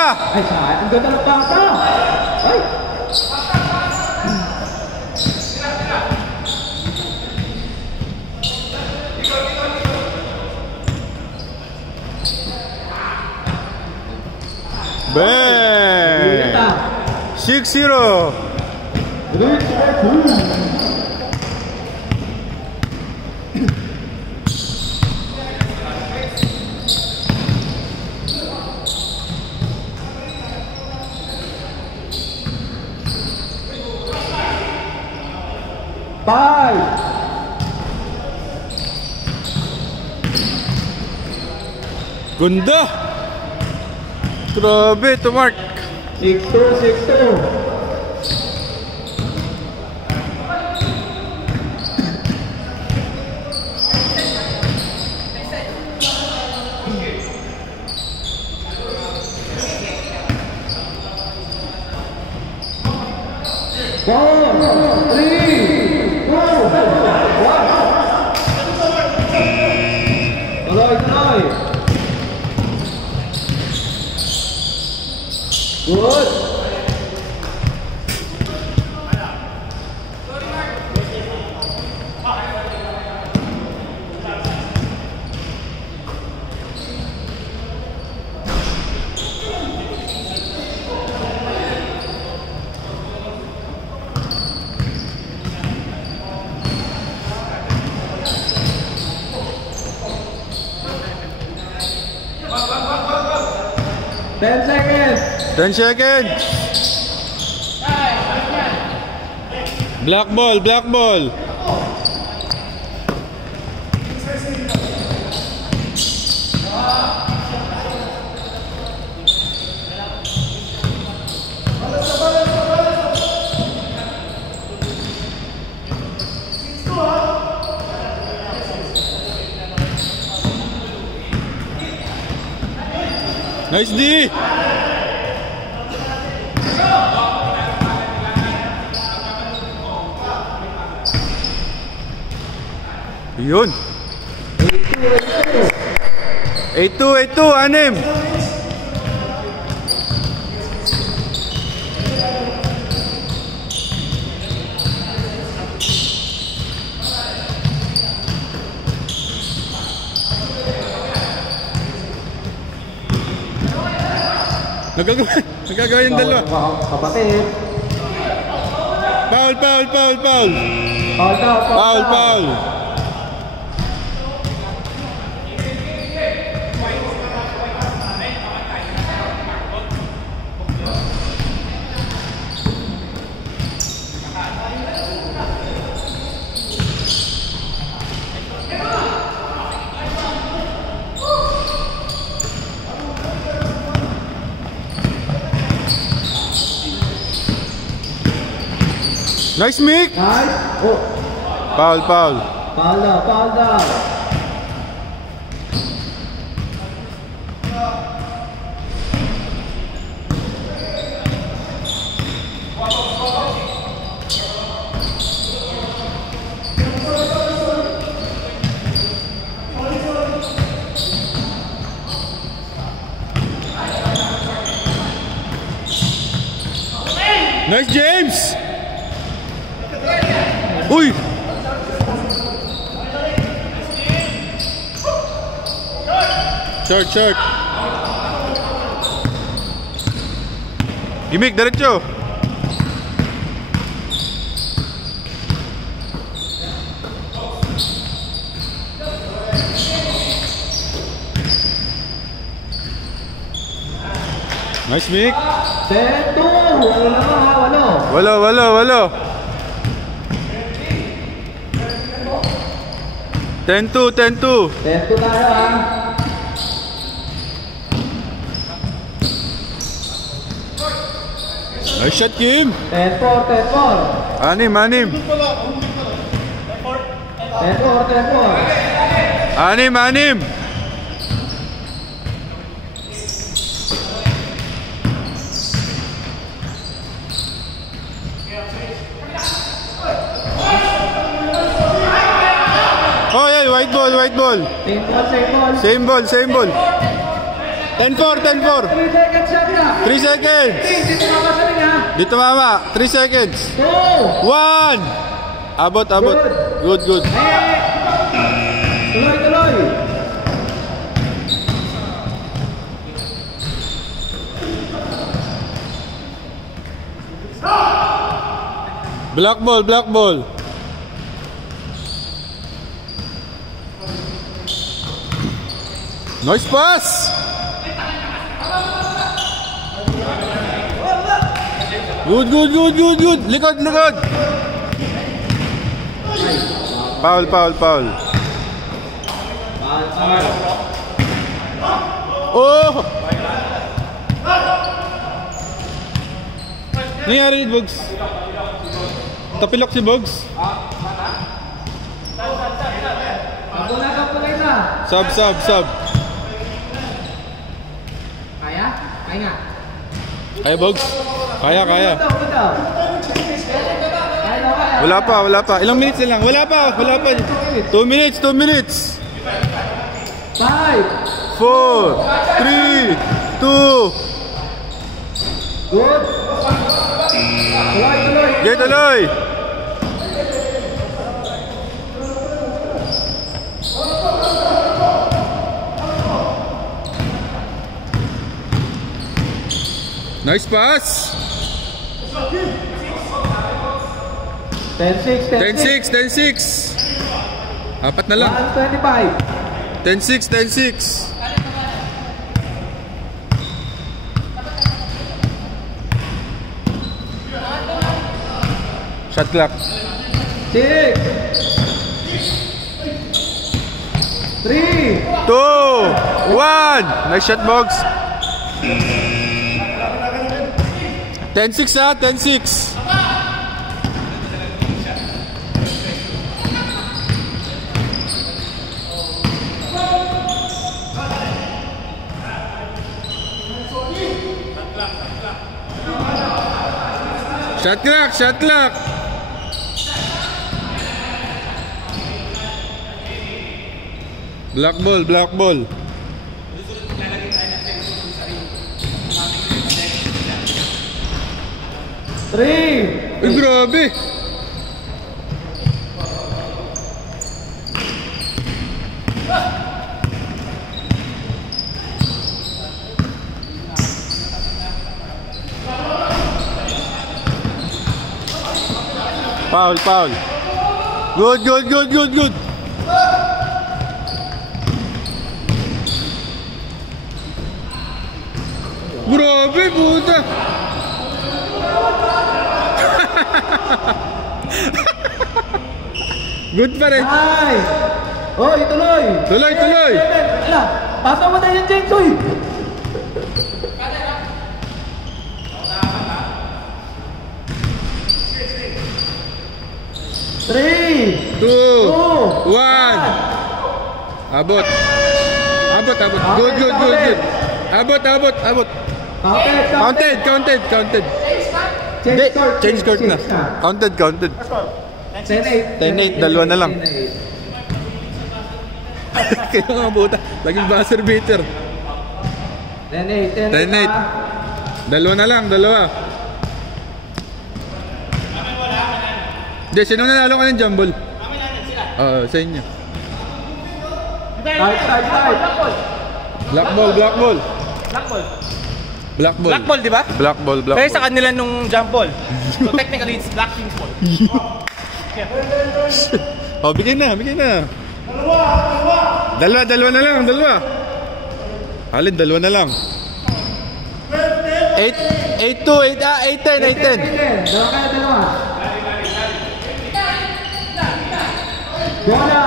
pa! Ay, ang ganda ng bata! Ay! Bang! 6-0! Ganda! Grabe ito, Mark! 6-2. Good. Ten seconds. 10 seconds. Black ball, black ball. Nice D. Yun. 8-2, 6. Nagagawa yung dalawa. Kapatid. Foul. Foul. Nice, Mick! Nice! Oh! Foul. Foul daw. Nice, James! Uy! Short. Gimik, diretso! Nice, Mick! 10-2! Walo. 10-2. 10-2 tayo, ha? Nice shot, Kim! 10-4. 6. 6. Oh, yeah, white ball. Same ball. Same ball. 10-4, 10-4. 3 seconds shot na. 3 seconds. Dito mama sa ring ha. Dito mama. 3 seconds. 2. 1. Abot, abot. Good, good. Tuloy, tuloy. Black ball, black ball. Nice pass. Good, good, good, good, good. Likod, likod. Foul, foul, foul. Oh! Nangyari ni Bugs? Tapilok si Bugs? Kapulay na. Sub, sub, sub. Kaya? Kaya nga. Kaya Bugs? Kaya, kaya. Ito. Wala pa, wala pa. Ilang minutes na lang? Wala pa, wala pa. 2 minutes, 2 minutes. 5. 4, 3, 2. Good. Tuloy, tuloy. Get tuloy. Nice pass. 10-6, 10-6, 10-6. Apat na lang. 125. 10-6, 10-6. Shot clock. 6. 3. 2, 1. Nice shot, Bugs. 10-6 ha, 10-6. Shot clock, shot clock. Black ball, black ball. Three. Ay, grabe. Foul, foul. Good, good, good, good, good. Grabe, puta. Good pa rin. Ay! Oy, tuloy! Tuloy, tuloy. Ala, pasa mo na yung James, oy! Three! 2, 1. 2, Abot. Abot, abot. Good, good, good, good. Abot, abot, abot. Counted, Counted, counted, counted. Change court na. Counted, counted. 10-8. 10-8, dalawa na lang. Kaya nga puta, laging buzzer beater. 10-8. 10-8. Dalawa na lang, dalawa. Hindi, sino nanalo ka ng jumble? Sa inyo. Start. Black ball, black ball. Black ball. Black ball. Black ball, di ba? Black ball, black Kaya ball. sa kanila nung jump ball. So technically, it's Black King's ball. Oh, bigyan na, bigyan na. Dalawa na lang, dalawa. Alin, dalawa na lang. 8-2, 8-10, 8-10. Dalawa. Bola!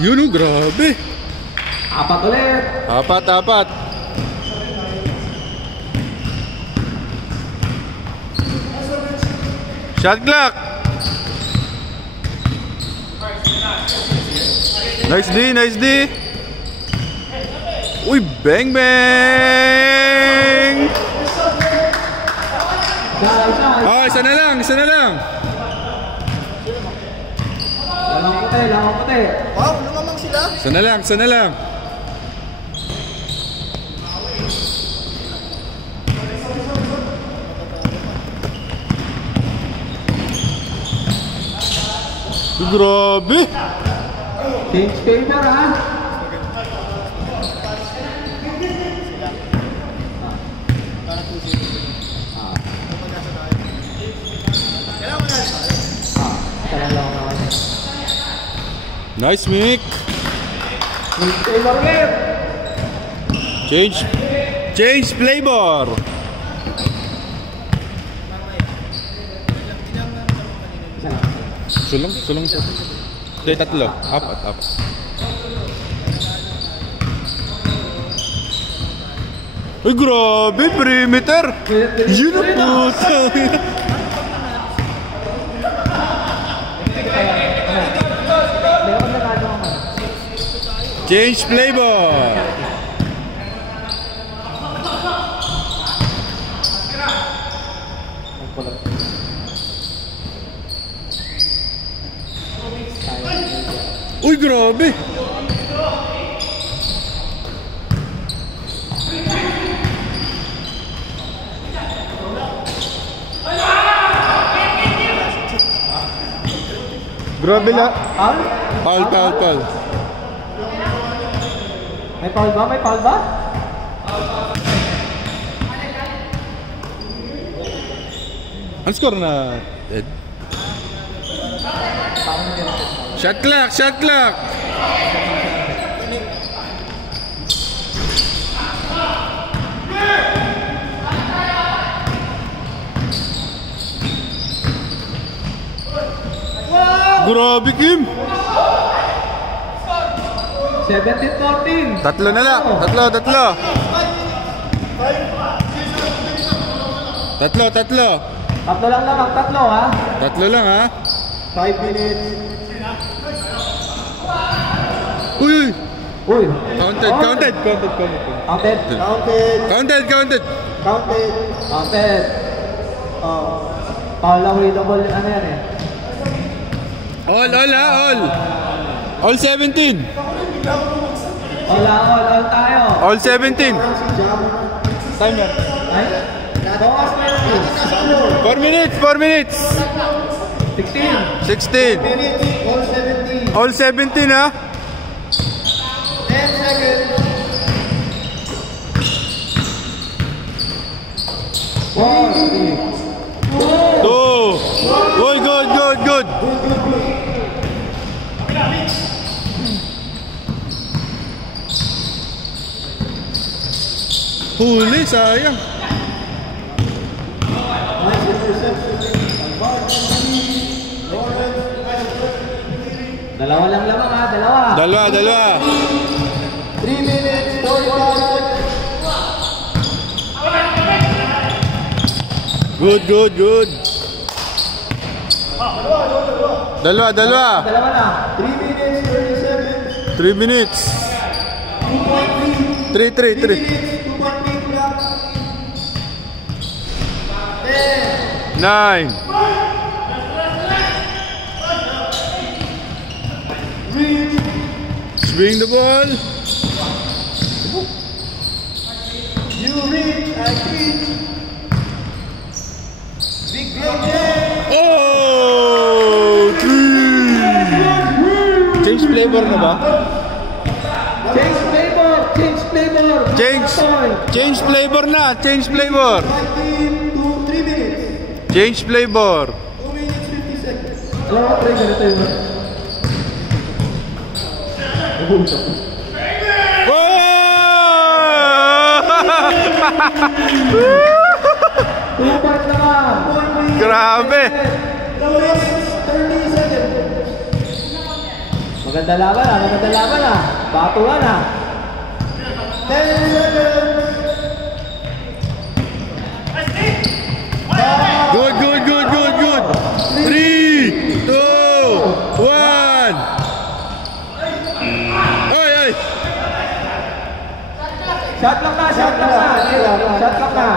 Yun o, grabe. Apat ulit. Apat. Shot clock. Nice D, nice D. Uy, bang bang. Oh, isa na lang, isa na lang. Lamang puti. Wow, lumamang sila. Isa na lang, isa na lang. Grabe. Change favor, ha? Nice, Mick. Change favor, game. Change flavor. Sulong. Hindi, tatlo. Apat. Uy, grabe, perimeter. Yun ang puta. Change flavor. Uy, grabe. Grabe la. Foul. May foul ba? Ang score na, Ed? Shot clock. Grabe, Kim. 17-14. Tatlo na lang. Tatlo. Tatlo lang lamang, ha? Tatlo lang, ha? 5 minutes. Uy. Uy. Counted. Counted. Foul lang, readable, ano yan eh? All 17. All tayo. All 17. Timer. Ay? Bawas na yun. 4 minutes. 16. All 17, ha? 10 seconds. 1, 2. Uy, good. Huli, sayang. Dalawa lang lamang, ha? Dalawa. 3 minutes, 45 seconds. Good. Dalawa. Dalawa na. 3 minutes, 30 seconds. 3 minutes. 2.3. 3. 2.3 clock. 10. 9. Swing the ball. You reach, I reach. Big game. Oh! 3! Change flavor na ba? Change flavor. Change flavor na. Change flavor. 15 to 3 minutes. Change flavor. 2 minutes, 50 seconds. Alam mo, pre, ganito yun. Two-part naman. Grabe. 2 minutes, 30 seconds. Maganda laban ah. Batuan ah. 10 seconds. Good. 3, 2, 1. na, shot clock na. Shot clock na.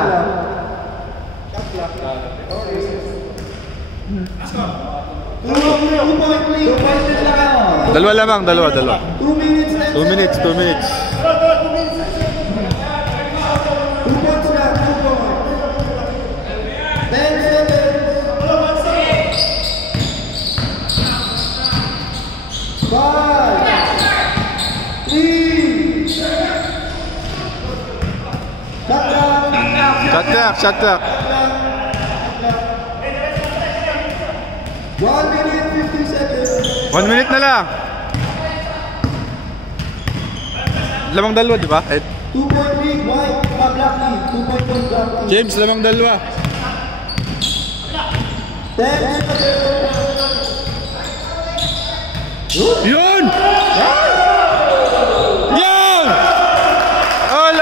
Dalawa lamang, dalawa. 2 minutes. 2 minutes, 2 minutes. 2 points lang, 2 points. 10 seconds. 5, 3. Shot clock. 1 minute 50 seconds. 1 minute na lang. Lamang dalawa, di ba? 2 point lead, white, black lead. 2 point lead, black lead. James, lamang dalawa. 10 seconds. Yun! Yan! All!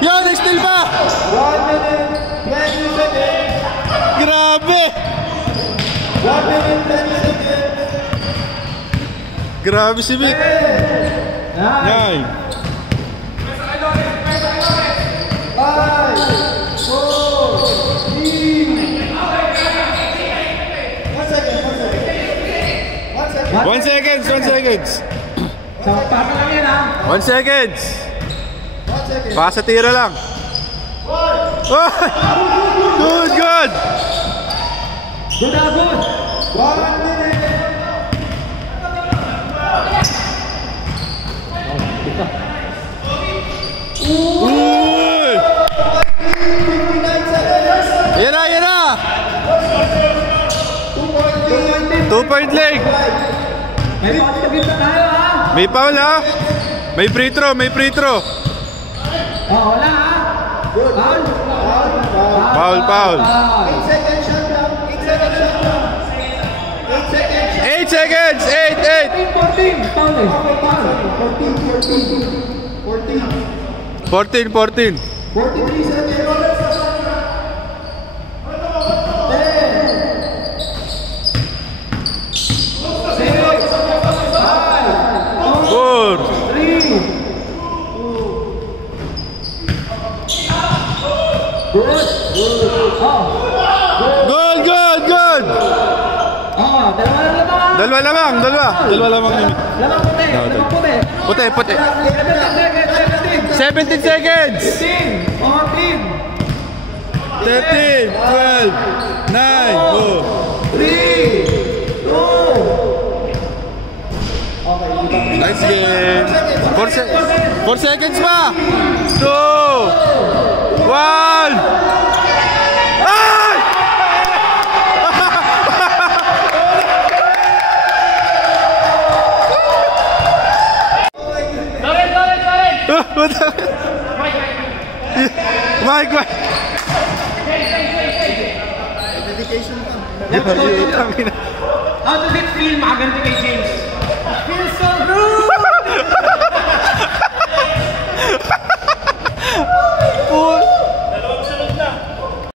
Yan, still pa! 1 minute 20 seconds. Grabe! 1 minute 20 seconds. Grabe si Vic. Yan. 5, 4, 3. 1 seconds. Sa pasa lang yan, ha? 1 seconds. 1 second. Pasa tira lang. Good. Good. 1 minute. Uy! 59 seconds. Yan na. 2 point lead. 2 point leg. May pagkabit na tayo, ha? May foul ha. May free throw. Wala, ha? Good. Foul. 8 seconds shot clock. 8 seconds shot clock. 8 seconds. 8 seconds. 8. 14. Foul eh. 14. 14. 43 seconds. 4. 3. Good. Good. Dalawa lang. Dalawa lamang. Lamang puti. Puti. 17 seconds. 14. 13, 12, 9, go. 3, 2. Nice game. 4 seconds pa. 2, 1. Ay! Mike. How does it feel makaganti kay James?